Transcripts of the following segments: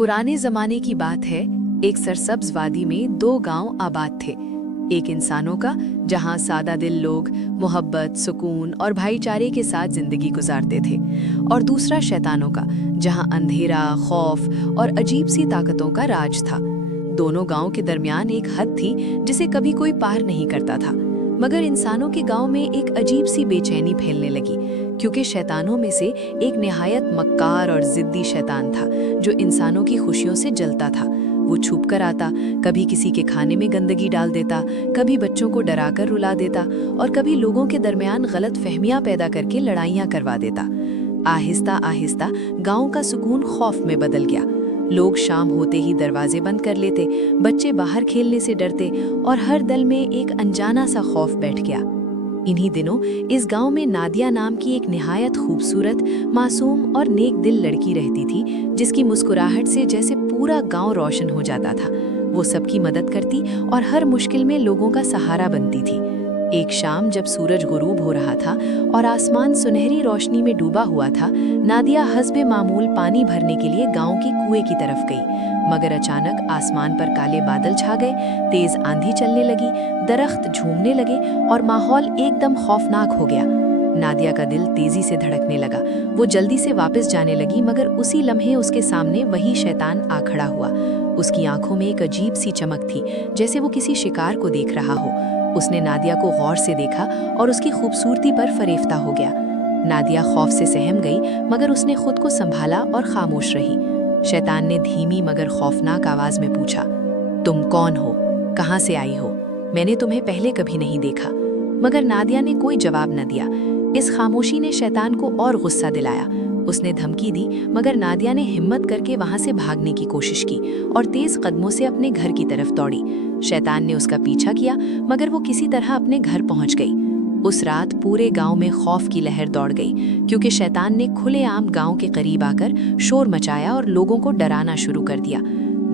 पुराने जमाने की बात है। एक सरसब्ज वादी में दो गांव आबाद थे। एक इंसानों का, जहां सादा दिल लोग मोहब्बत, सुकून और भाईचारे के साथ जिंदगी गुजारते थे, और दूसरा शैतानों का, जहां अंधेरा, खौफ और अजीब सी ताकतों का राज था। दोनों गांव के दरमियान एक हद थी जिसे कभी कोई पार नहीं करता था। मगर इंसानों के गांव में एक अजीब सी बेचैनी फैलने लगी, क्योंकि शैतानों में से एक निहायत मक्कार और जिद्दी शैतान था जो इंसानों की खुशियों से जलता था। वो छुप कर आता, कभी किसी के खाने में गंदगी डाल देता, कभी बच्चों को डराकर रुला देता और कभी लोगों के दरमियान गलत फहमियां पैदा करके लड़ाइयां करवा देता। आहिस्ता आहिस्ता गांव का सुकून खौफ में बदल गया। लोग शाम होते ही दरवाजे बंद कर लेते, बच्चे बाहर खेलने से डरते और हर दिल में एक अनजाना सा खौफ बैठ गया। इन्हीं दिनों इस गांव में नादिया नाम की एक निहायत खूबसूरत, मासूम और नेक दिल लड़की रहती थी, जिसकी मुस्कुराहट से जैसे पूरा गांव रोशन हो जाता था। वो सबकी मदद करती और हर मुश्किल में लोगों का सहारा बनती थी। एक शाम जब सूरज गुरूब हो रहा था और आसमान सुनहरी रोशनी में डूबा हुआ था, नादिया हस्बे मामूल पानी भरने के लिए गांव के कुएं की तरफ गई। मगर अचानक आसमान पर काले बादल छा गए, तेज आंधी चलने लगी, दरख्त झूमने लगे और माहौल एकदम खौफनाक हो गया। नादिया का दिल तेजी से धड़कने लगा। वो जल्दी से वापस जाने लगी, मगर उसी लम्हे उसके सामने वही शैतान आ खड़ा हुआ। उसकी आंखों में एक अजीब सी चमक थी, जैसे वो किसी शिकार को देख रहा हो। उसने नादिया को गौर से देखा और उसकी खूबसूरती पर फरेफ्ता हो गया। नादिया खौफ से सहम गई, मगर उसने खुद को संभाला और खामोश रही। शैतान ने धीमी मगर खौफनाक आवाज में पूछा, तुम कौन हो? कहाँ से आई हो? मैंने तुम्हें पहले कभी नहीं देखा। मगर नादिया ने कोई जवाब न दिया। इस खामोशी ने शैतान को और गुस्सा दिलाया। उसने धमकी दी, मगर नादिया ने हिम्मत करके वहां से भागने की कोशिश की और तेज कदमों से अपने घर की तरफ दौड़ी। शैतान ने उसका पीछा किया, मगर वो किसी तरह अपने घर पहुंच गई। उस रात पूरे गांव में खौफ की लहर दौड़ गई, क्योंकि शैतान ने खुलेआम गांव के करीब आकर शोर मचाया और लोगों को डराना शुरू कर दिया।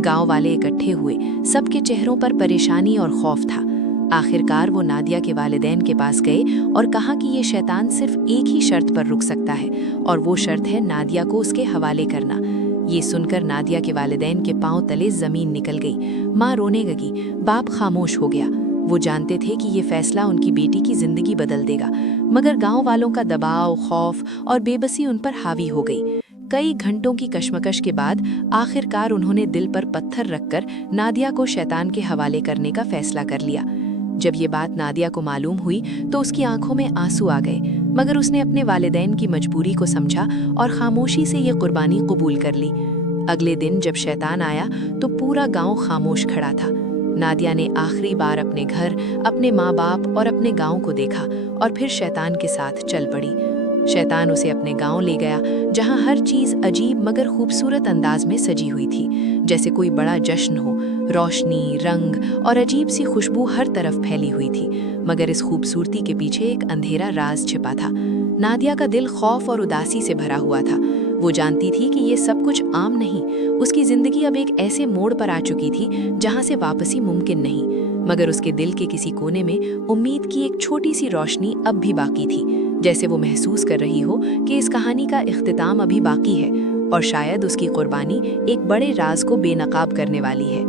गांव वाले इकट्ठे हुए, सबके चेहरों पर परेशानी और खौफ था। आखिरकार वो नादिया के वालिदैन के पास गए और कहा कि ये शैतान सिर्फ एक ही शर्त पर रुक सकता है, और वो शर्त है नादिया को उसके हवाले करना। ये सुनकर नादिया के वालिदैन के पांव तले जमीन निकल गई। माँ रोने लगी, बाप खामोश हो गया। वो जानते थे कि ये फैसला उनकी बेटी की जिंदगी बदल देगा, मगर गांव वालों का दबाव, खौफ और बेबसी उन पर हावी हो गई। कई घंटों की कश्मकश के बाद आखिरकार उन्होंने दिल पर पत्थर रखकर नादिया को शैतान के हवाले करने का फैसला कर लिया। जब ये बात नादिया को मालूम हुई तो उसकी आंखों में आंसू आ गए, मगर उसने अपने वालिदैन की मजबूरी को समझा और खामोशी से ये कुर्बानी कबूल कर ली। अगले दिन जब शैतान आया तो पूरा गांव खामोश खड़ा था। नादिया ने आखिरी बार अपने घर, अपने माँ बाप और अपने गांव को देखा और फिर शैतान के साथ चल पड़ी। शैतान उसे अपने गांव ले गया, जहां हर चीज अजीब मगर खूबसूरत अंदाज में सजी हुई थी, जैसे कोई बड़ा जश्न हो। रोशनी, रंग और अजीब सी खुशबू हर तरफ फैली हुई थी, मगर इस खूबसूरती के पीछे एक अंधेरा राज छिपा था। नादिया का दिल खौफ और उदासी से भरा हुआ था। वो जानती थी कि ये सब कुछ आम नहीं, उसकी जिंदगी अब एक ऐसे मोड़ पर आ चुकी थी जहां से वापसी मुमकिन नहीं। मगर उसके दिल के किसी कोने में उम्मीद की एक छोटी सी रोशनी अब भी बाकी थी, जैसे वो महसूस कर रही हो कि इस कहानी का इख्तिताम अभी बाकी है और शायद उसकी कुर्बानी एक बड़े राज को बेनकाब करने वाली है।